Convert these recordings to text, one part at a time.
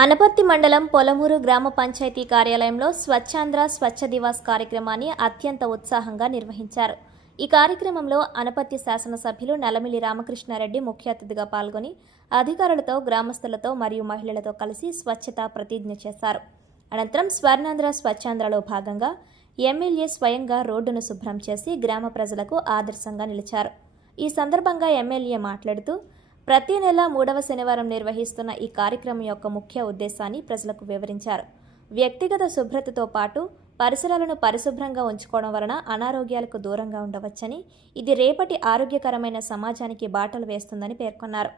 అనపర్తి మండలం పొలమూరు గ్రామ పంచాయతీ కార్యాలయంలో స్వచ్ఛాంధ్ర స్వచ్ఛ దివాస్ కార్యక్రమాన్ని అత్యంత ఉత్సాహంగా నిర్వహించారు. ఈ కార్యక్రమంలో అనపర్తి శాసనసభ్యులు నల్లమిల్లి రామకృష్ణారెడ్డి ముఖ్య అతిథిగా పాల్గొని అధికారులతో, గ్రామస్తులతో మరియు మహిళలతో కలిసి స్వచ్ఛతా ప్రతిజ్ఞ చేశారు. అనంతరం స్వర్ణాంధ్ర స్వచ్ఛాంధ్రలో భాగంగా ఎమ్మెల్యే స్వయంగా రోడ్డును శుభ్రం చేసి గ్రామ ప్రజలకు ఆదర్శంగా నిలిచారు. ఈ సందర్భంగా ఎమ్మెల్యే మాట్లాడుతూ ప్రతి నెల 3వ శనివారం నిర్వహిస్తున్న ఈ కార్యక్రమం యొక్క ముఖ్య ఉద్దేశాన్ని ప్రజలకు వివరించారు. వ్యక్తిగత శుభ్రతతో పాటు పరిసరాలను పరిశుభ్రంగా ఉంచుకోవడం వలన అనారోగ్యాలకు దూరంగా ఉండవచ్చని, ఇది రేపటి ఆరోగ్యకరమైన సమాజానికి బాటలు వేస్తుందని పేర్కొన్నారు.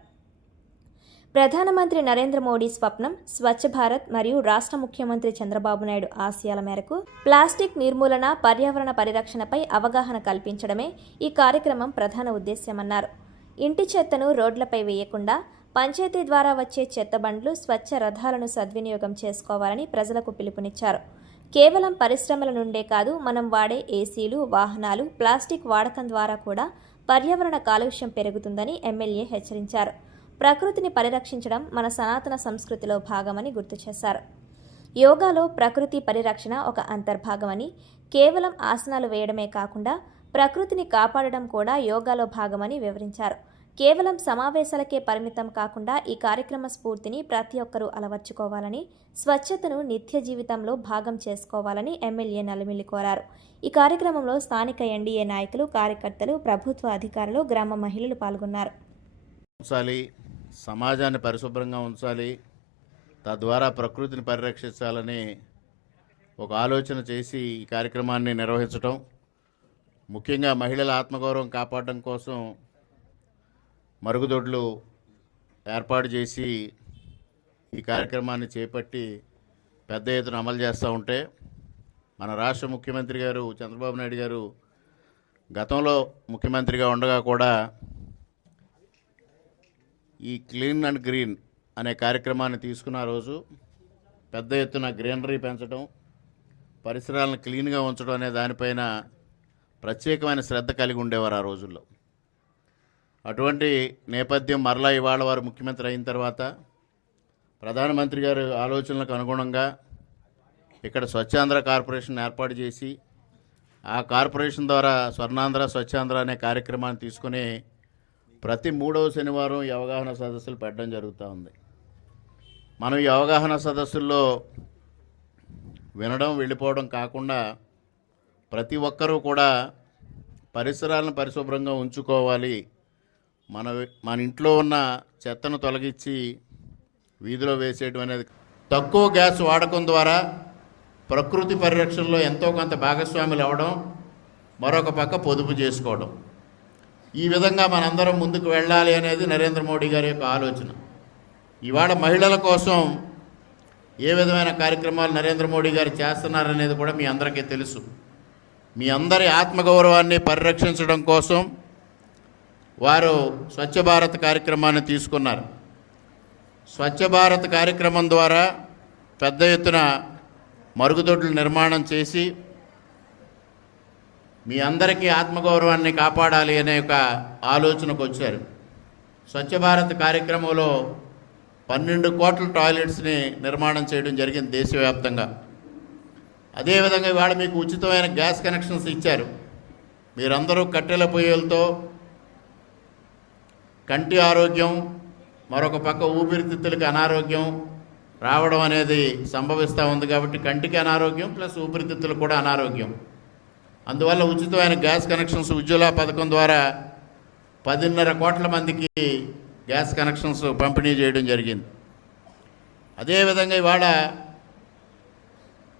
ప్రధానమంత్రి నరేంద్ర మోడీ స్వప్నం స్వచ్ఛ భారత్ మరియు రాష్ట్ర ముఖ్యమంత్రి చంద్రబాబు నాయుడు ఆశయాల మేరకు ప్లాస్టిక్ నిర్మూలన, పర్యావరణ పరిరక్షణపై అవగాహన కల్పించడమే ఈ కార్యక్రమం ప్రధాన ఉద్దేశ్యమన్నారు. ఇంటి చెత్తను రోడ్లపై వేయకుండా పంచాయతీ ద్వారా వచ్చే చెత్త బండ్లు, స్వచ్ఛ రథాలను సద్వినియోగం చేసుకోవాలని ప్రజలకు పిలుపునిచ్చారు. కేవలం పరిశ్రమల నుండే కాదు, మనం వాడే ఏసీలు, వాహనాలు, ప్లాస్టిక్ వాడకం ద్వారా కూడా పర్యావరణ కాలుష్యం పెరుగుతుందని ఎమ్మెల్యే హెచ్చరించారు. ప్రకృతిని పరిరక్షించడం మన సనాతన సంస్కృతిలో భాగమని గుర్తు చేశారు. యోగాలో ప్రకృతి పరిరక్షణ ఒక అంతర్భాగమని, కేవలం ఆసనాలు వేయడమే కాకుండా ప్రకృతిని కాపాడడం కూడా యోగాలో భాగమని వివరించారు. కేవలం సమావేశాలకే పరిమితం కాకుండా ఈ కార్యక్రమ స్ఫూర్తిని ప్రతి ఒక్కరూ అలవర్చుకోవాలని, స్వచ్ఛతను నిత్య జీవితంలో భాగం చేసుకోవాలని ఎమ్మెల్యే నల్లమిల్లి కోరారు. ఈ కార్యక్రమంలో స్థానిక ఎన్డీఏ నాయకులు, కార్యకర్తలు, ప్రభుత్వ అధికారులు, గ్రామ మహిళలు పాల్గొన్నారు. సమాజాన్ని పరిశుభ్రంగా ఉంచాలి, తద్వారా ప్రకృతిని పరిరక్షించాలని ఒక ఆలోచన చేసి ఈ కార్యక్రమాన్ని నిర్వహించడం, ముఖ్యంగా మహిళల ఆత్మగౌరవం కాపాడడం కోసం మరుగుదొడ్లు ఏర్పాటు చేసి ఈ కార్యక్రమాన్ని చేపట్టి పెద్ద ఎత్తున అమలు చేస్తూ ఉంటే, మన రాష్ట్ర ముఖ్యమంత్రి గారు చంద్రబాబు నాయుడు గారు గతంలో ముఖ్యమంత్రిగా ఉండగా కూడా ఈ క్లీన్ అండ్ గ్రీన్ అనే కార్యక్రమాన్ని తీసుకున్న రోజు పెద్ద ఎత్తున గ్రీనరీ పెంచడం, పరిసరాలను క్లీన్గా ఉంచడం అనే దానిపైన ప్రత్యేకమైన శ్రద్ధ కలిగి ఉండేవారు ఆ రోజుల్లో. అటువంటి నేపథ్యం మరలా ఇవాళ వారు ముఖ్యమంత్రి అయిన తర్వాత ప్రధానమంత్రి గారి ఆలోచనలకు అనుగుణంగా ఇక్కడ స్వచ్ఛాంధ్ర కార్పొరేషన్ ఏర్పాటు చేసి ఆ కార్పొరేషన్ ద్వారా స్వర్ణాంధ్ర స్వచ్ఛాంధ్ర అనే కార్యక్రమాన్ని తీసుకుని ప్రతి 3వ శనివారం ఈ అవగాహన సదస్సులు పెట్టడం జరుగుతూ ఉంది. మనం ఈ అవగాహన సదస్సుల్లో వినడం, వెళ్ళిపోవడం కాకుండా ప్రతి ఒక్కరూ పరిసరాలను పరిశుభ్రంగా ఉంచుకోవాలి, మన ఇంట్లో ఉన్న చెత్తను తొలగించి వీధిలో వేసేయడం అనేది, తక్కువ గ్యాస్ వాడకం ద్వారా ప్రకృతి పరిరక్షణలో ఎంతో కొంత భాగస్వాములు అవ్వడం, మరొక పక్క పొదుపు చేసుకోవడం, ఈ విధంగా మనందరం ముందుకు వెళ్ళాలి అనేది నరేంద్ర మోడీ గారి యొక్క ఆలోచన. ఇవాళ మహిళల కోసం ఏ విధమైన కార్యక్రమాలు నరేంద్ర మోడీ గారు చేస్తున్నారనేది కూడా మీ అందరికీ తెలుసు. మీ అందరి ఆత్మగౌరవాన్ని పరిరక్షించడం కోసం వారు స్వచ్ఛ భారత్ కార్యక్రమాన్ని తీసుకున్నారు. స్వచ్ఛ భారత్ కార్యక్రమం ద్వారా పెద్ద ఎత్తున మరుగుదొడ్లు నిర్మాణం చేసి మీ అందరికీ ఆత్మగౌరవాన్ని కాపాడాలి అనే ఒక ఆలోచనకు వచ్చారు. స్వచ్ఛ భారత్ కార్యక్రమంలో 12 కోట్ల టాయిలెట్స్ని నిర్మాణం చేయడం జరిగింది దేశవ్యాప్తంగా. అదేవిధంగా ఇవాళ మీకు ఉచితమైన గ్యాస్ కనెక్షన్స్ ఇచ్చారు. మీరందరూ కట్టెల పొయ్యిలతో కంటి ఆరోగ్యం, మరొక పక్క ఊపిరితిత్తులకి అనారోగ్యం రావడం అనేది సంభవిస్తూ ఉంది. కాబట్టి కంటికి అనారోగ్యం ప్లస్ ఊపిరితిత్తులకు కూడా అనారోగ్యం. అందువల్ల ఉచితమైన గ్యాస్ కనెక్షన్స్ ఉజ్వల పథకం ద్వారా 10.5 కోట్ల మందికి గ్యాస్ కనెక్షన్స్ పంపిణీ చేయడం జరిగింది. అదేవిధంగా ఇవాళ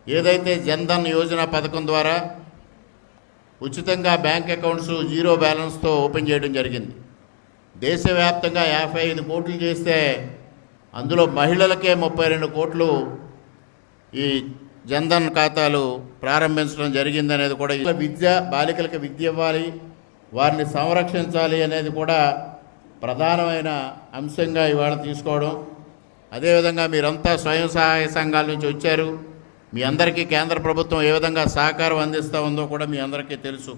ఏదైతే జన్ధన్ యోజన పథకం ద్వారా ఉచితంగా బ్యాంక్ అకౌంట్స్ 0 బ్యాలెన్స్తో ఓపెన్ చేయడం జరిగింది. దేశవ్యాప్తంగా 55 కోట్లు చేస్తే అందులో మహిళలకే 32 కోట్లు ఈ జన్ధన్ ఖాతాలు ప్రారంభించడం జరిగిందనేది కూడా, బాలికలకు విద్య ఇవ్వాలి, వారిని సంరక్షించాలి అనేది కూడా ప్రధానమైన అంశంగా ఇవాళ తీసుకోవడం. అదేవిధంగా మీరంతా స్వయం సహాయ సంఘాల నుంచి వచ్చారు. మీ అందరికీ కేంద్ర ప్రభుత్వం ఏ విధంగా సహకారం అందిస్తూ ఉందో కూడా మీ అందరికీ తెలుసు.